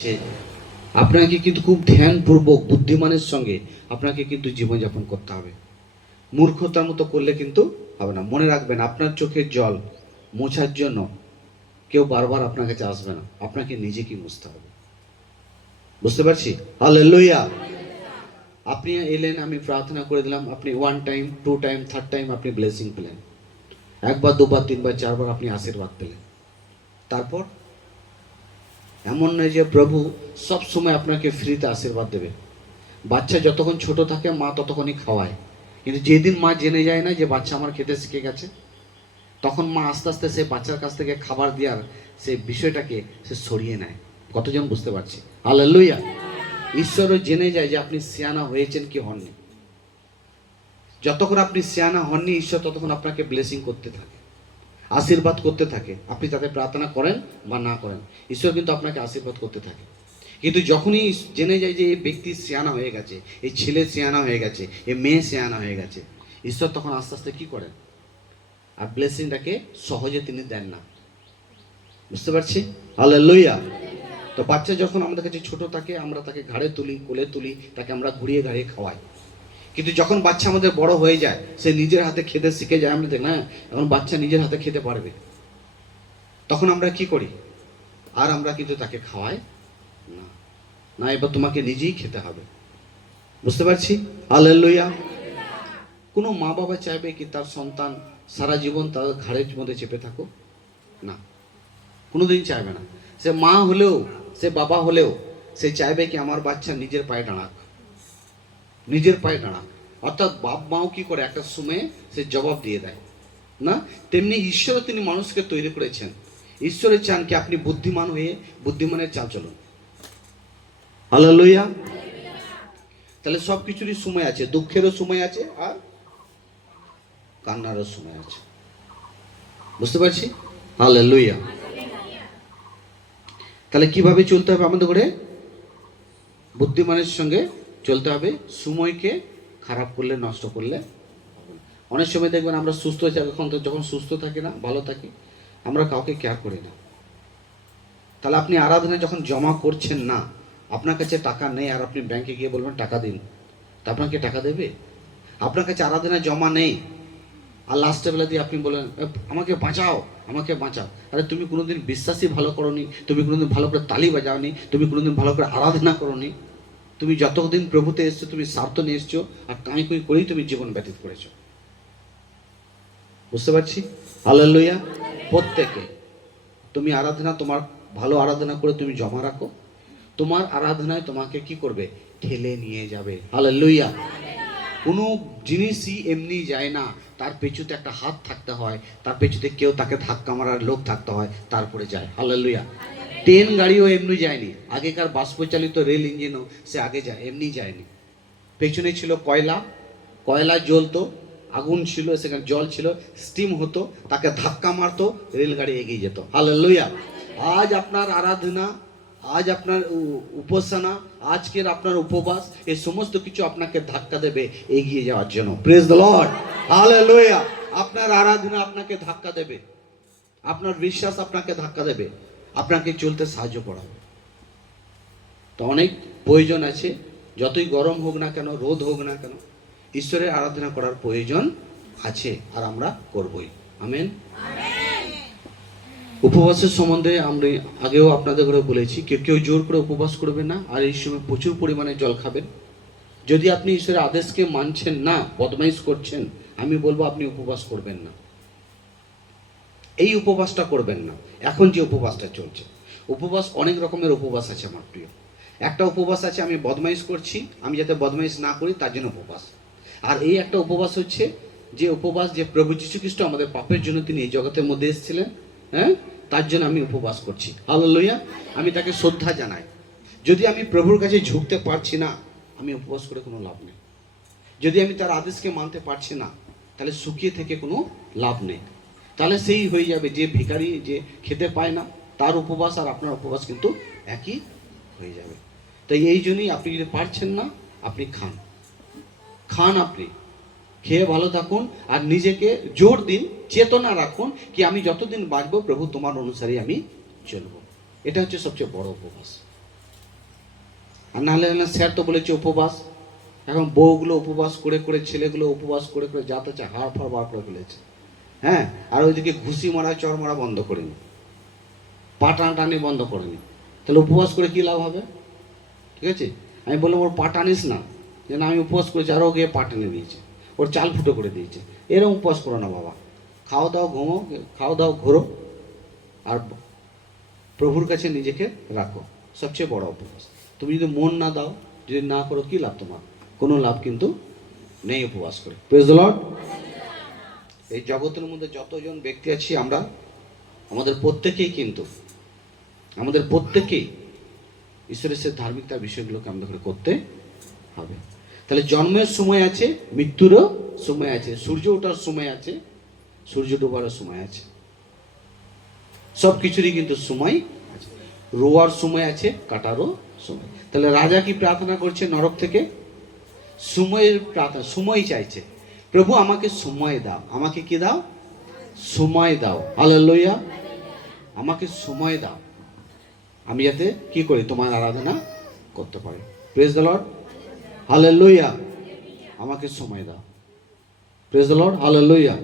যে আপনাকে কিন্তু খুব ধ্যানপূর্বক বুদ্ধিমানের সঙ্গে আপনাকে কিন্তু জীবনযাপন করতে হবে। মূর্খতার মতো করলে কিন্তু হবে না। মনে রাখবেন, আপনার চোখের জল মোছার জন্য কেউ বারবার আপনার কাছে আসবে না, আপনাকে নিজেকে মুছতে হবে। বুঝতে পারছি? হালেলুয়া। আপনি এলেন, আমি প্রার্থনা করে দিলাম, আপনি 1 টাইম 2 টাইম 3rd টাইম আপনি ব্লেসিং পেলেন, একবার দুবার তিনবার চারবার আপনি আশীর্বাদ পেলেন। তারপর এমন নয় যে প্রভু সব সময় আপনাকে ফ্রিতে আশীর্বাদ দেবে। বাচ্চা যতক্ষণ ছোট থাকে মা ততক্ষণই খাওয়ায়, কিন্তু যেদিন মা জেনে যায় না যে বাচ্চা আমার খেতে শিখে গেছে, তখন মা আস্তে আস্তে সে বাচ্চার কাছ থেকে খাবার দেওয়ার সেই বিষয়টাকে সে সরিয়ে নেয়। কতজন বুঝতে পারছি? হালেলুয়া। ঈশ্বরও জেনে যায় যে আপনি সিয়ানা হয়েছেন কি হননি। যতক্ষণ আপনি সিয়ানা হননি, ঈশ্বর ততক্ষণ আপনাকে ব্লেসিং করতে থাকে, আশীর্বাদ করতে থাকে। আপনি তাতে প্রার্থনা করেন বা না করেন, ঈশ্বর কিন্তু আপনাকে আশীর্বাদ করতে থাকে। কিন্তু যখনই জেনে যায় যে এই ব্যক্তি সিয়ানা হয়ে গেছে, এই ছেলে সিয়ানা হয়ে গেছে, এই মেয়ে সিয়ানা হয়ে গেছে, ঈশ্বর তখন আস্তে আস্তে কী করেন, আর ব্লেসিংটাকে সহজে তিনি দেন না। বুঝতে পারছি? হালেলুয়া। তো বাচ্চা যখন আমাদের কাছে ছোট থাকে, আমরা তাকে ঘাড়ে তুলি, কোলে তুলি, তাকে আমরা ঘুরিয়ে ঘাড়িয়ে খাওয়াই। কিন্তু যখন বাচ্চা আমাদের বড় হয়ে যায়, সে নিজের হাতে খেতে শিখে যায়, আমরা দেখ না এখন বাচ্চা নিজের হাতে খেতে পারবে, তখন আমরা কি করি, আর আমরা কিন্তু তাকে খাওয়াই না। না, এবার তোমাকে নিজেই খেতে হবে। বুঝতে পারছি? হালেলুয়া। কোনো মা বাবা চাইবে কি তার সন্তান সারা জীবন তার ঘাড়ের মধ্যে চেপে থাকুক? না, কোনোদিন চাইবে না। সে মা হলেও, সে বাবা হলেও, সে চাইবে কি আমার বাচ্চা নিজের পায়ে দাঁড়াক, নিজের পায়ে দাঁড়াক। অর্থাৎ বাপ মাও কি করে, একটা সময়ে সে জবাব দিয়ে দেয় না। তেমনি ঈশ্বরও তিনি মানুষকে তৈরি করেছেন। ঈশ্বরে চান কি আপনি বুদ্ধিমান হয়ে বুদ্ধিমানের চাল চলুন। হালেলুয়া। তাহলে সব কিছুরই সময় আছে, দুঃখেরও সময় আছে আর কান্নারও সময় আছে। বুঝতে পারছি? হালেলুয়া। তাহলে কিভাবে চলতে হবে আমাদের করে? বুদ্ধিমানের সঙ্গে চলতে হবে। সময়কে খারাপ করলে, নষ্ট করলে অনেক সময় দেখবেন আমরা সুস্থ আছি, যখন সুস্থ থাকি না, ভালো থাকি, আমরা কাউকে কেয়ার করি না। তাহলে আপনি আরাধনায় যখন জমা করছেন না, আপনার কাছে টাকা নেই, আর আপনি ব্যাংকে গিয়ে বলবেন টাকা দিন, তা আপনাকে টাকা দেবে? আপনার কাছে আরাধনায় জমা নেই, আর লাস্টের বেলা দিয়ে আপনি বলেন আমাকে বাঁচাও, আমাকে বাঁচাও। আরে তুমি কোনোদিন বিশ্বাসই ভালো করোনি, তুমি কোনোদিন ভালো করে তালি বাজাওনি, তুমি কোনোদিন ভালো করে আরাধনা করোনি। তুমি যতদিন প্রভুতে এসছো তুমি স্বার্থ নিয়ে এসছো, আর কাঁই কুই করেই তুমি জীবন ব্যতীত করেছো। বুঝতে পারছি? হালেলুয়া। প্রত্যেকে তুমি আরাধনা, তোমার ভালো আরাধনা করে তুমি জমা রাখো, তোমার আরাধনায় তোমাকে কি করবে, ঠেলে নিয়ে যাবে। হালেলুয়া। কোনো জিনিসই এমনি যায় না, তার পেছুতে একটা হাত থাকতে হয়, তার পেছুতে কেউ তাকে ধাক্কা মারার লোক থাকতে হয়, তারপরে যায়। হালেলুয়া। ট্রেন গাড়িও এমনি যায়নি, আগেকার বাষ্পচালিত রেল ইঞ্জিনও সে আগে যায়, এমনি যায়নি। পেছনে ছিল কয়লা, কয়লা জ্বলতো, আগুন ছিল, সেখানে জল ছিল, স্টিম হতো, তাকে ধাক্কা মারতো, রেলগাড়ি এগিয়ে যেত। হালেলুয়া। আজ আপনার আরাধনা, আজ আপনার উপাসনা, আজকের আপনার উপবাস, এই সমস্ত কিছু আপনাকে ধাক্কা দেবে এগিয়ে যাওয়ার জন্য। Praise the Lord. হালেলুয়া। আপনার আরাধনা আপনাকে ধাক্কা দেবে, আপনার বিশ্বাস আপনাকে ধাক্কা দেবে, আপনাকে চলতে সাহায্য করাবে। তো অনেক প্রয়োজন আছে, যতই গরম হোক না কেন, রোদ হোক না কেন, ঈশ্বরের আরাধনা করার প্রয়োজন আছে, আর আমরা করবই। আমেন। উপবাসের সম্বন্ধে আমরা আগেও আপনাদের করে বলেছি, কেউ জোর করে উপবাস করবে না, আর এই সময় প্রচুর পরিমাণে জল খাবেন। যদি আপনি ঈশ্বরের আদেশকে মানছেন না, বদমাইশ করছেন, আমি বলবো আপনি উপবাস করবেন না। এই উপবাসটা করবেন না। এখন যে উপবাসটা চলছে, উপবাস অনেক রকমের উপবাস আছে আমার প্রিয়। একটা উপবাস আছে আমি বদমাইশ করছি, আমি যাতে বদমাইশ না করি তার জন্য উপবাস। আর এই একটা উপবাস হচ্ছে যে উপবাস, যে প্রভু যীশু খ্রিস্ট আমাদের পাপের জন্য তিনি এই জগতের মধ্যে এসেছিলেন, হ্যাঁ, তার জন্য আমি উপবাস করছি। হালেলুয়া। আমি তাকে শ্রদ্ধা জানাই। যদি আমি প্রভুর কাছে ঝুঁকতে পারছি না, আমি উপবাস করে কোনো লাভ নেই। যদি আমি তার আদেশকে মানতে পারছি না, তাহলে শুকিয়ে থেকে কোনো লাভ নেই। তাহলে সেই হয়ে যাবে যে ভিখারি যে খেতে পায় না, তার উপবাস আর আপনার উপবাস কিন্তু একই হয়ে যাবে। তাই এই জন্যই আপনি যদি পারছেন না, আপনি খান, আপনি খেয়ে ভালো থাকুন, আর নিজেকে জোর দিন, চেতনা রাখুন কি আমি যতদিন বাঁচবো প্রভু তোমার অনুসারে আমি চলবো। এটা হচ্ছে সবচেয়ে বড় উপবাস। আর নাহলে স্যার তো বলেছে উপবাস। এখন বউগুলো উপবাস করে করে, ছেলেগুলো উপবাস করে করে যা তাচ্ছে হাড় ফাড় বার করে ফেলেছে। হ্যাঁ, আর ওইদিকে ঘুষি মারা চর মারা বন্ধ করেনি, পা টানাটানি বন্ধ করেনি। তাহলে উপবাস করে কী লাভ হবে? ঠিক আছে, আমি বললাম ওর পা টানিস না, যে না আমি উপবাস করেছি, আরও গিয়ে পা টেনে দিয়েছে, ওর চাল ফুটো করে দিয়েছে। এরকম উপবাস করো না বাবা, খাও দাও ঘুমো, খাও দাও ঘোরো, আর প্রভুর কাছে নিজেকে রাখো, সবচেয়ে বড় উপবাস। তুমি যদি মন না দাও, যদি না করো, কী লাভ তোমার? কোনো লাভ কিন্তু নেই উপবাস করে। Praise the lord. এই জগতের মধ্যে যতজন ব্যক্তি আছি আমরা, আমাদের প্রত্যেকেই ঈশ্বরের সে ধার্মিকতার বিষয়গুলোকে আমাদের করতে হবে। তাহলে জন্মের সময় আছে, মৃত্যুরও সময় আছে, সূর্য ওঠার সময় আছে, সূর্য ডোবারও সময় আছে, সব কিছুরই কিন্তু সময় আছে। রোয়ার সময় আছে, কাটারও সময়। তাহলে রাজা কি প্রার্থনা করছে নরক থেকে? সময়ের প্রার্থনা, সময় চাইছে। প্রভু আমাকে সময় দাও, আমাকে কি দাও? সময় দাও। হালেলুয়া। আমাকে সময় দাও, আমি যাতে কি করি? তোমার আরাধনা করতে পারি। Praise the Lord. হালেলুয়া। আমাকে সময় দাও। Praise the Lord. হালেলুয়া।